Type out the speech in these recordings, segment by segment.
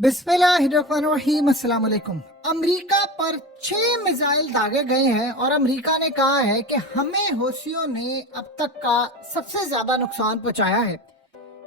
बिस्मिल्लाहिर्रहमानिर्रहीम। अस्सलाम वालेकुम। अमेरिका पर 6 मिसाइल दागे गए हैं और अमेरिका ने कहा है कि हमें हौसियों ने अब तक का सबसे ज्यादा नुकसान पहुंचाया है।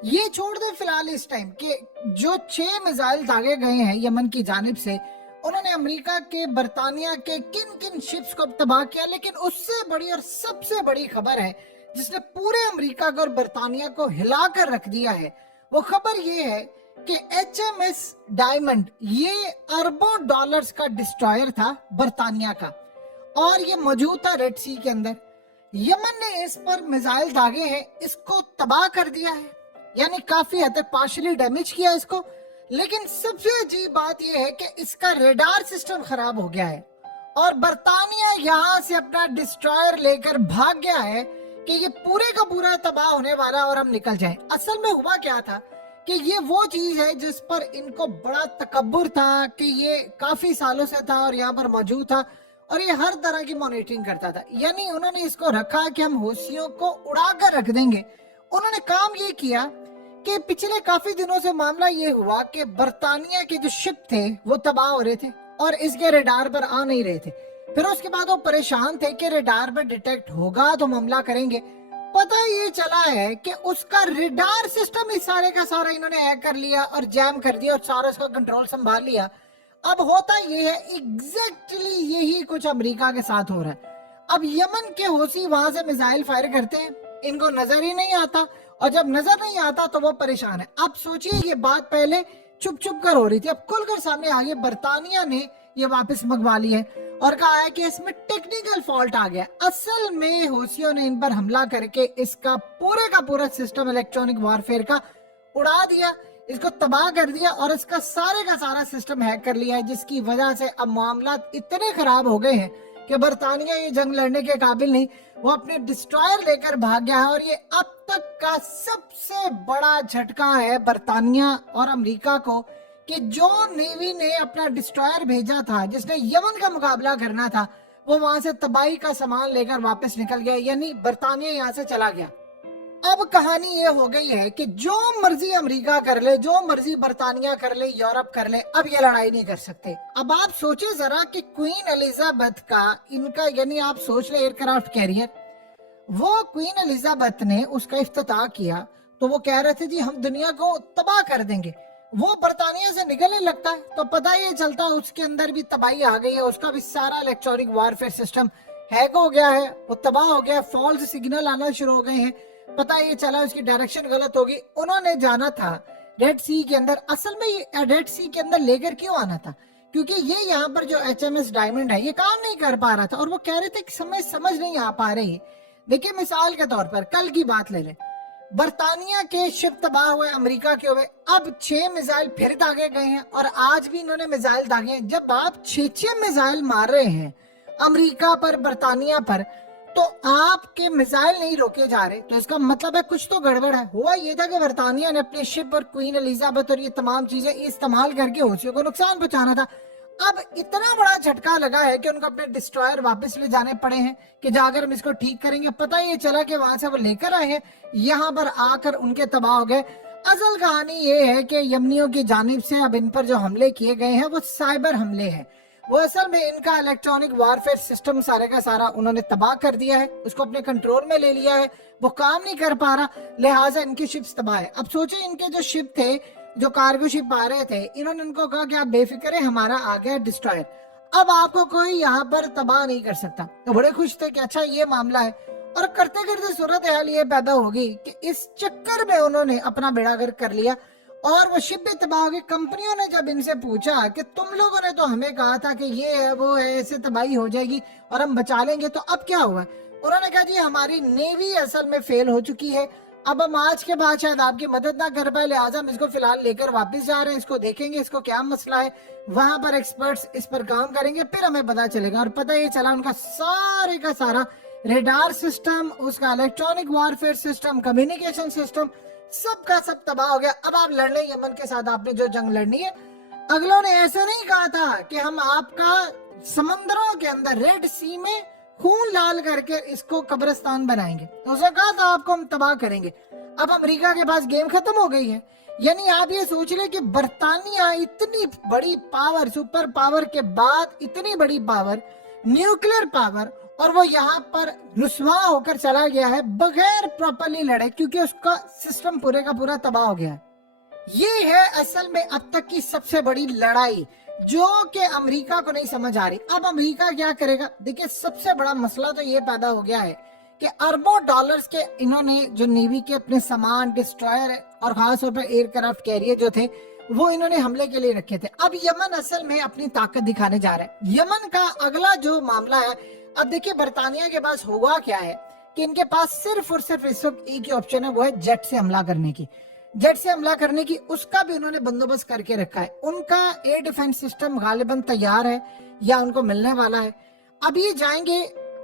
ये छोड़ दे फिलहाल इस टाइम कि जो 6 मिसाइल दागे गए हैं यमन की जानिब से, उन्होंने अमेरिका के बरतानिया के किन किन शिप्स को तबाह किया। लेकिन उससे बड़ी और सबसे बड़ी खबर है जिसने पूरे अमेरिका को और बरतानिया को हिलाकर रख दिया है, वो खबर ये है कि HMS डायमंड ये अरबों डॉलर्स का डिस्ट्रॉयर था बरतानिया का, और ये मौजूद था रेड सी के अंदर। यमन ने इस पर मिसाइल दागे हैं, इसको तबाह कर दिया है, यानी काफी हद तक पार्शली डैमेज किया इसको। लेकिन सबसे अजीब बात यह है कि इसका रेडार सिस्टम खराब हो गया है और बरतानिया यहाँ से अपना डिस्ट्रॉयर लेकर भाग गया है कि ये पूरे का पूरा तबाह होने वाला और हम निकल जाएं। असल में हुआ क्या था कि ये वो चीज है जिस पर इनको बड़ा तकब्बुर था कि ये काफी सालों से था और यहाँ पर मौजूद था और ये हर तरह की मॉनिटरिंग करता था। यानी उन्होंने इसको रखा कि हम हौसियों को उड़ा कर रख देंगे। उन्होंने काम ये किया कि पिछले काफी दिनों से मामला ये हुआ कि बरतानिया के जो शिप थे वो तबाह हो रहे थे और इसके रेडार पर आ नहीं रहे थे। फिर उसके बाद वो परेशान थे कि रेडार पर डिटेक्ट होगा तो हमला करेंगे। पता ये चला है कि उसका रेडार सिस्टम इस सारे का सारा इन्होंने हैक कर लिया और जैम कर दिया और सारा उसका कंट्रोल संभाल लिया। अब होता ये है एग्जैक्टली यही कुछ अमेरिका के साथ हो रहा है। अब यमन के हौसी वहां से मिसाइल फायर करते हैं, इनको नजर ही नहीं आता, और जब नजर नहीं आता तो वो परेशान है। अब सोचिए ये बात पहले चुप चुप कर हो रही थी, अब खुलकर सामने आ गई। बरतानिया ने ये वापस मंगवा ली है और कहा है कि इसमें टेक्निकल फॉल्ट आ गया। असल में हौसियों ने इन पर हमला करके इसका पूरे का पूरा सिस्टम इलेक्ट्रॉनिक वॉरफेयर का उड़ा दिया, इसको तबाह कर दिया और इसका सारे का सारा सिस्टम हैक कर लिया है, जिसकी वजह से अब मामला इतने खराब हो गए हैं कि बरतानिया ये जंग लड़ने के काबिल नहीं, वो अपने डिस्ट्रॉयर लेकर भाग गया है। और ये अब तक का सबसे बड़ा झटका है बरतानिया और अमेरिका को कि जो नेवी ने अपना डिस्ट्रॉयर भेजा था जिसने यमन का मुकाबला करना था, वो वहां से तबाही का सामान लेकर वापस निकल गया, यानी बरतानिया यहाँ से चला गया। अब कहानी ये हो गई है कि जो मर्जी अमेरिका कर ले, जो मर्जी बरतानिया कर ले, यूरोप कर ले, अब ये लड़ाई नहीं कर सकते। अब आप सोचे जरा कि क्वीन एलिजाबेथ का इनका, यानी आप सोच ले एयरक्राफ्ट कैरियर, वो क्वीन एलिजाबेथ ने उसका इफ्तिताह किया तो वो कह रहे थे जी हम दुनिया को तबाह कर देंगे। वो बरतानिया से निकलने लगता है तो पता ये चलता उसके अंदर भी तबाही आ गई है, उसका भी सारा इलेक्ट्रॉनिक वॉरफेयर सिस्टम हैक हो गया है, वो तबाह हो गया, फॉल्स सिग्नल आना शुरू हो गए हैं। पता ये चला उसकी डायरेक्शन गलत होगी। उन्होंने जाना था रेड सी के अंदर। असल में ये रेड सी के अंदर लेकर क्यों आना था, क्योंकि ये यहाँ पर जो HMS डायमंड है ये काम नहीं कर पा रहा था और वो कह रहे थे कि समझ नहीं आ पा रही। देखिए मिसाल के तौर पर कल की बात ले ले, बरतानिया के शिप तबाह हुए, अमेरिका के हुए, अब 6 मिसाइल फिर दागे गए हैं और आज भी इन्होंने मिसाइल दागे हैं। जब आप 6 मिसाइल मार रहे हैं अमेरिका पर, बरतानिया पर, तो आपके मिसाइल नहीं रोके जा रहे, तो इसका मतलब है कुछ तो गड़बड़ है। हुआ ये था कि बरतानिया ने अपने शिप और क्वीन एलिजाबेथ और ये तमाम चीजें इस्तेमाल करके हौसियों को नुकसान पहुंचाना था। अब इतना बड़ा झटका लगा है कि उनको अपने डिस्ट्रॉयर वापस ले जाने पड़े हैं कि जाकर हम इसको ठीक करेंगे। पता ये चला कि वहां से वो लेकर आए हैं, यहाँ पर आकर उनके तबाह हो गए। असल कहानी ये है कि यमनियों की जानिब से अब इन पर जो हमले किए गए हैं वो साइबर हमले हैं। वो असल में इनका इलेक्ट्रॉनिक वॉरफेयर सिस्टम सारे का सारा उन्होंने तबाह कर दिया है, उसको अपने कंट्रोल में ले लिया है, वो काम नहीं कर पा रहा, लिहाजा इनकी शिप्स तबाह है। अब सोचे इनके जो शिप थे, जो कार्गो शिप आ रहे थे, इन्होंने उनको कहा कि आप बेफिक्र है, हमारा आ गया डिस्ट्रॉयर, अब आपको कोई यहाँ पर तबाह नहीं कर सकता। तो बड़े खुश थे कि अच्छा ये मामला है। और करते करते सूरत हाल ये पैदा होगी कि इस चक्कर में उन्होंने अपना बेड़ा गर्क कर लिया और वो शिप भी तबाह हो गई। कंपनियों ने जब इनसे पूछा कि तुम लोगों ने तो हमें कहा था कि ये है वो है, ऐसे तबाही हो जाएगी और हम बचा लेंगे, तो अब क्या हुआ? उन्होंने कहा जी हमारी नेवी असल में फेल हो चुकी है, अब हम आज के बाद शायद आपकी मदद ना कर पाए, लिहाजा हम इसको फिलहाल लेकर वापस जा रहे हैं, इसको देखेंगे इसको क्या मसला है, वहां पर एक्सपर्ट्स इस पर काम करेंगे, फिर हमें पता चलेगा। और पता ये चला उनका सारे का सारा रेडार सिस्टम, उसका electronic warfare system, communication system, सबका सब तबाह हो गया। अब आप लड़ लें यमन के साथ, आपने जो जंग लड़नी है। अगलों ने ऐसा नहीं कहा था कि हम आपका समंदरों के अंदर रेड सी में खून लाल करके इसको कब्रिस्तान बनाएंगे, तो उसने कहा था आपको हम तबाह करेंगे। अब अमेरिका के पास गेम खत्म हो गई है यानी आप ये सोच ले कि बर्तानिया इतनी बड़ी पावर, सुपर पावर के बाद इतनी बड़ी पावर, न्यूक्लियर पावर, और वो यहाँ पर रुसवा होकर चला गया है बगैर प्रॉपरली लड़े, क्योंकि उसका सिस्टम पूरे का पूरा तबाह हो गया है। ये है असल में अब तक की सबसे बड़ी लड़ाई, जो कि अमेरिका को नहीं समझ आ रही। अब अमेरिका क्या करेगा? देखिए, सबसे बड़ा मसला तो ये पैदा हो गया है कि अरबों डॉलर्स के इन्होंने जो नेवी के अपने सामान, डिस्ट्रॉयर और खासतौर पर एयरक्राफ्ट कैरियर जो थे, वो इन्होंने हमले के लिए रखे थे। अब यमन असल में अपनी ताकत दिखाने जा रहा है। यमन का अगला जो मामला है, अब देखिए बर्तानिया के पास हुआ क्या है कि इनके पास सिर्फ और सिर्फ इस वक्त एक ही ऑप्शन है, वो है जेट से हमला करने की। जेट से हमला करने की उसका भी उन्होंने बंदोबस्त करके रखा है। उनका एयर डिफेंस सिस्टम गालिबन तैयार है या उनको मिलने वाला है। अब ये जाएंगे।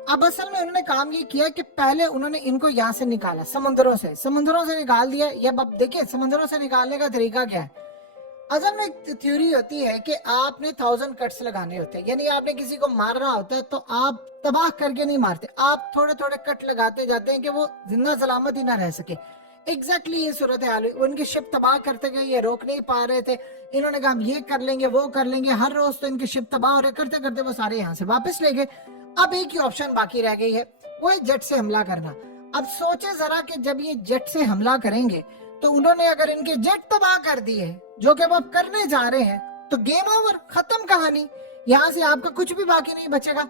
अब असल में उन्होंने काम ये किया कि पहले उन्होंने इनको यहाँ से निकाला, समुद्रों से निकाल दिया। या अब देखिए समुद्रों से निकालने का तरीका क्या है। असल में एक थ्योरी होती है कि आपने 1000 कट्स लगाने होते हैं, यानी आपने किसी को मारना होता है तो आप तबाह करके नहीं मारते, आप थोड़े थोड़े कट लगाते जाते हैं कि वो जिंदा सलामत ही ना रह सके। एग्जैक्टली ये सूरत हाल हुई। उनकी शिप तबाह करते गए, ये रोक नहीं पा रहे थे। इन्होंने कहा हम ये कर लेंगे, वो कर लेंगे, हर रोज तो इनकी शिप तबाह हो रही, करते करते वो सारे यहाँ से वापस ले गए। अब एक ही ऑप्शन बाकी रह गई है, वो है जेट से हमला करना। अब सोचे जरा कि जब ये जेट से हमला करेंगे तो उन्होंने अगर इनके जेट तबाह कर दिए, जो कि अब करने जा रहे हैं, तो गेम ओवर, खत्म कहानी। यहाँ से आपका कुछ भी बाकी नहीं बचेगा।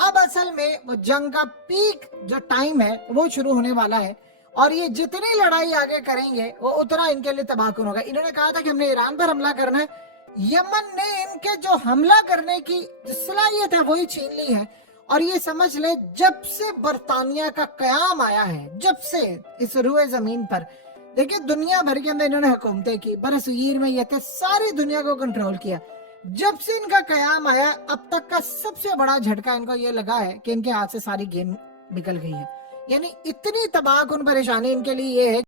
अब असल में वो जंग का पीक जो टाइम है वो शुरू होने वाला है, और ये जितनी लड़ाई आगे करेंगे वो उतना इनके लिए तबाहकुन होगा। इन्होंने कहा था कि हमने ईरान पर हमला करना है, यमन ने इनके जो हमला करने की सलाहियत है वही छीन ली है। और ये समझ ले, जब से बर्तानिया का कयाम आया है, जब से इस रुए जमीन पर, देखिए दुनिया भर के अंदर इन्होंने हुकूमतें की, बरसगीर में ये थे, सारी दुनिया को कंट्रोल किया। जब से इनका कयाम आया अब तक का सबसे बड़ा झटका इनको ये लगा है कि इनके हाथ से सारी गेम निकल गई है। यानी इतनी तबाहकुन परेशानी इनके लिए ये है